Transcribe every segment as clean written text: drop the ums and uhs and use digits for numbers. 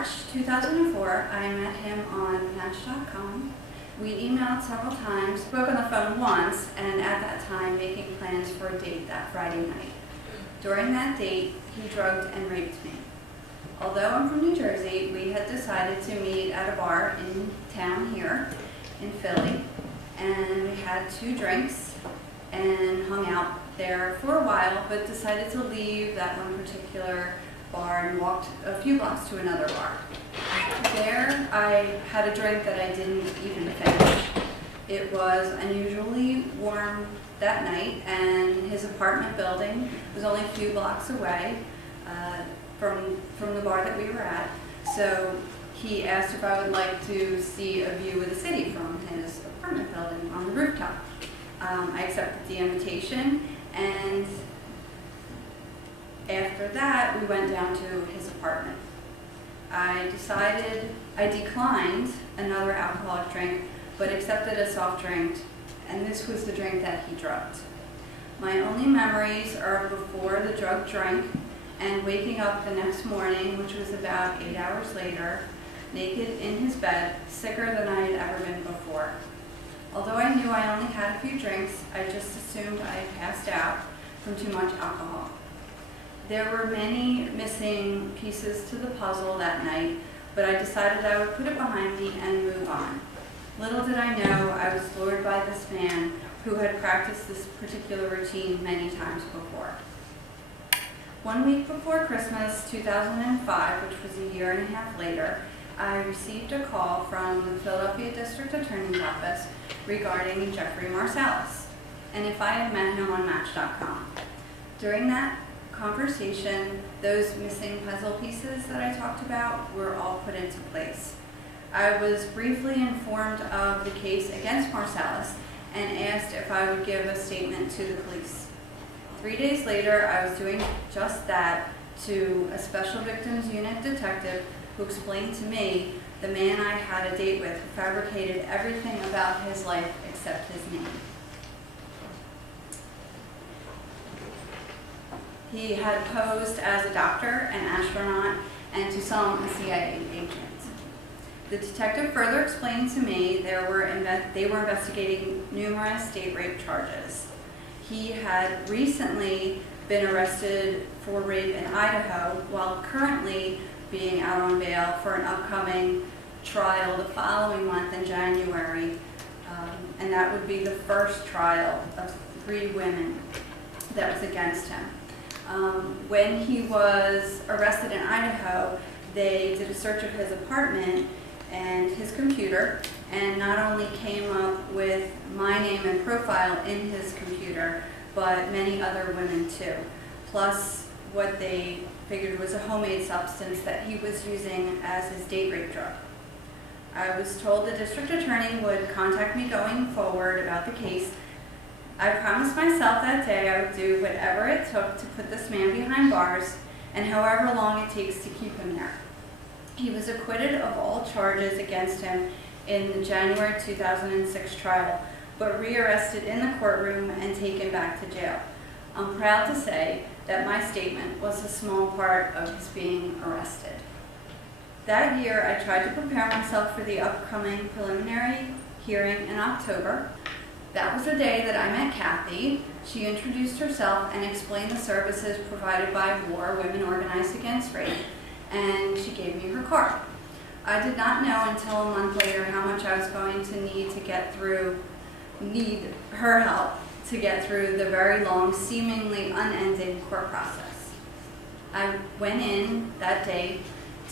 March 2004, I met him on Match.com. We emailed several times, spoke on the phone once, and at that time making plans for a date that Friday night. During that date, he drugged and raped me. Although I'm from New Jersey, we had decided to meet at a bar in town here in Philly, and we had 2 drinks and hung out there for a while, but decided to leave that one particular bar and walked a few blocks to another bar. There, I had a drink that I didn't even finish. It was unusually warm that night, and his apartment building was only a few blocks away from the bar that we were at. So he asked if I would like to see a view of the city from his apartment building on the rooftop. I accepted the invitation, and after that, we went down to his apartment. I declined another alcoholic drink, but accepted a soft drink, and this was the drink that he drugged. My only memories are before the drug drink and waking up the next morning, which was about 8 hours later, naked in his bed, sicker than I had ever been before. Although I knew I only had a few drinks, I just assumed I had passed out from too much alcohol. There were many missing pieces to the puzzle that night, but I decided I would put it behind me and move on. Little did I know I was lured by this man who had practiced this particular routine many times before. 1 week before Christmas 2005, which was a year and a half later, I received a call from the Philadelphia District Attorney's Office regarding Jeffrey Marsalis, and if I had met him on Match.com. During that conversation, those missing puzzle pieces that I talked about were all put into place. I was briefly informed of the case against Marsalis and asked if I would give a statement to the police. 3 days later, I was doing just that to a Special Victims Unit detective who explained to me the man I had a date with fabricated everything about his life except his name. He had posed as a doctor, an astronaut, and to some, a CIA agent. The detective further explained to me they were investigating numerous date rape charges. He had recently been arrested for rape in Idaho, while currently being out on bail for an upcoming trial the following month in January, and that would be the first trial of 3 women that was against him. When he was arrested in Idaho, they did a search of his apartment and his computer, and not only came up with my name and profile in his computer, but many other women too, plus what they figured was a homemade substance that he was using as his date rape drug. I was told the district attorney would contact me going forward about the case. I promised myself that day I would do whatever it took to put this man behind bars, and however long it takes to keep him there. He was acquitted of all charges against him in the January 2006 trial, but rearrested in the courtroom and taken back to jail. I'm proud to say that my statement was a small part of his being arrested. That year, I tried to prepare myself for the upcoming preliminary hearing in October. That was the day that I met Kathy. She introduced herself and explained the services provided by WAR, Women Organized Against Rape, and she gave me her card. I did not know until a month later how much I was going to need her help to get through the very long, seemingly unending court process. I went in that day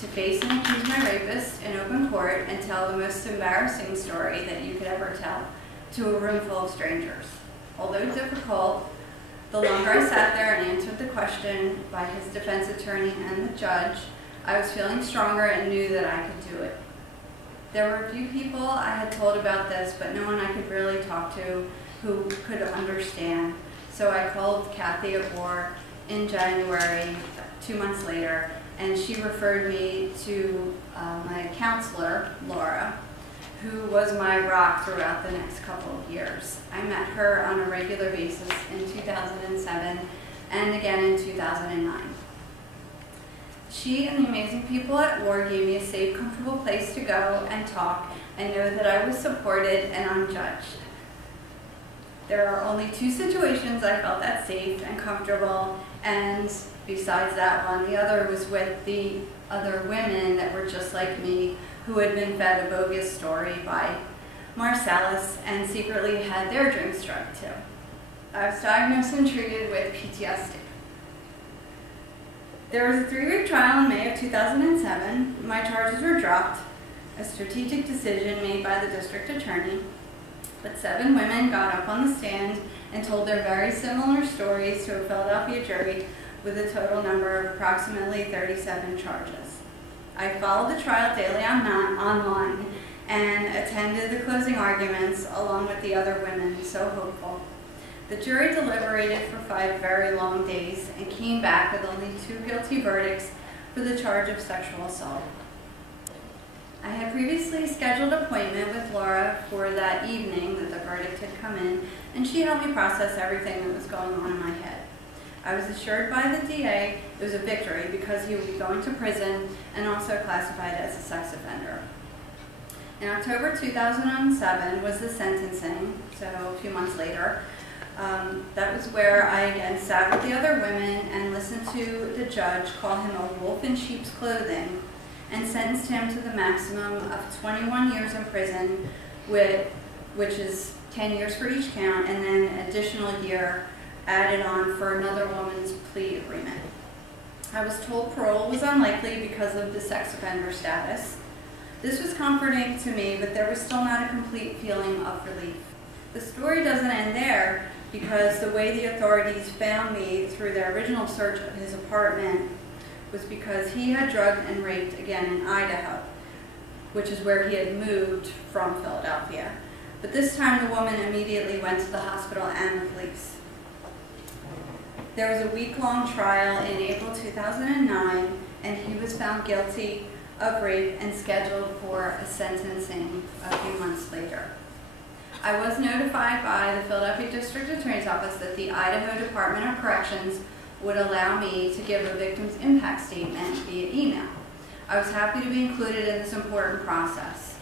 to face and accuse my rapist in open court and tell the most embarrassing story that you could ever tell to a room full of strangers. Although difficult, the longer I sat there and answered the question by his defense attorney and the judge, I was feeling stronger and knew that I could do it. There were a few people I had told about this, but no one I could really talk to who could understand. So I called Kathy at WAR in January, 2 months later, and she referred me to my counselor, Laura, who was my rock throughout the next couple of years. I met her on a regular basis in 2007 and again in 2009. She and the amazing people at WAR gave me a safe, comfortable place to go and talk and know that I was supported and unjudged. There are only 2 situations I felt that safe and comfortable, and besides that one, the other was with the other women that were just like me, who had been fed a bogus story by Marcellus and secretly had their drinks drugged too. I was diagnosed and treated with PTSD. There was a 3-week trial in May of 2007. My charges were dropped, a strategic decision made by the district attorney, but 7 women got up on the stand and told their very similar stories to a Philadelphia jury with a total number of approximately 37 charges. I followed the trial daily online and attended the closing arguments along with the other women, so hopeful. The jury deliberated for 5 very long days and came back with only 2 guilty verdicts for the charge of sexual assault. I had previously scheduled an appointment with Laura for that evening that the verdict had come in, and she helped me process everything that was going on in my head. I was assured by the DA it was a victory because he would be going to prison and also classified as a sex offender. In October 2007 was the sentencing, so a few months later. That was where I again sat with the other women and listened to the judge call him a wolf in sheep's clothing and sentenced him to the maximum of 21 years in prison, which is 10 years for each count, and then an additional year added on for another woman's plea agreement. I was told parole was unlikely because of the sex offender status. This was comforting to me, but there was still not a complete feeling of relief. The story doesn't end there, because the way the authorities found me through their original search of his apartment was because he had drugged and raped again in Idaho, which is where he had moved from Philadelphia. But this time the woman immediately went to the hospital and the police. There was a week-long trial in April 2009, and he was found guilty of rape and scheduled for a sentencing a few months later. I was notified by the Philadelphia District Attorney's Office that the Idaho Department of Corrections would allow me to give a victim's impact statement via email. I was happy to be included in this important process.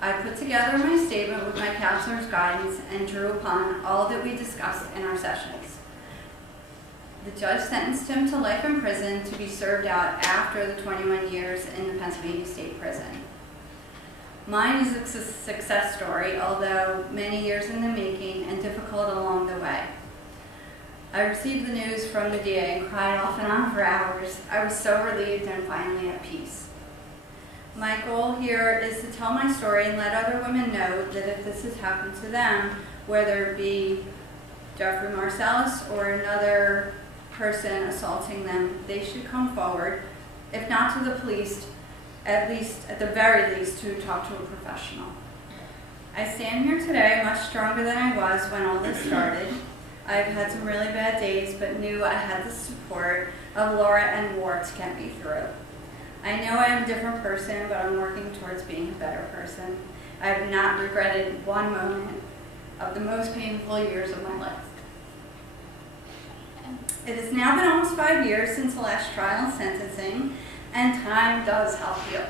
I put together my statement with my counselor's guidance and drew upon all that we discussed in our sessions. The judge sentenced him to life in prison to be served out after the 21 years in the Pennsylvania State Prison. Mine is a success story, although many years in the making and difficult along the way. I received the news from the DA and cried off and on for hours. I was so relieved and finally at peace. My goal here is to tell my story and let other women know that if this has happened to them, whether it be Jeffrey Marcellus or another person assaulting them, they should come forward, if not to the police, at the very least, to talk to a professional. I stand here today much stronger than I was when all this started. I've had some really bad days, but knew I had the support of Laura and WAR to get me through. I know I am a different person, but I'm working towards being a better person. I have not regretted one moment of the most painful years of my life. It has now been almost 5 years since the last trial and sentencing, and time does help you.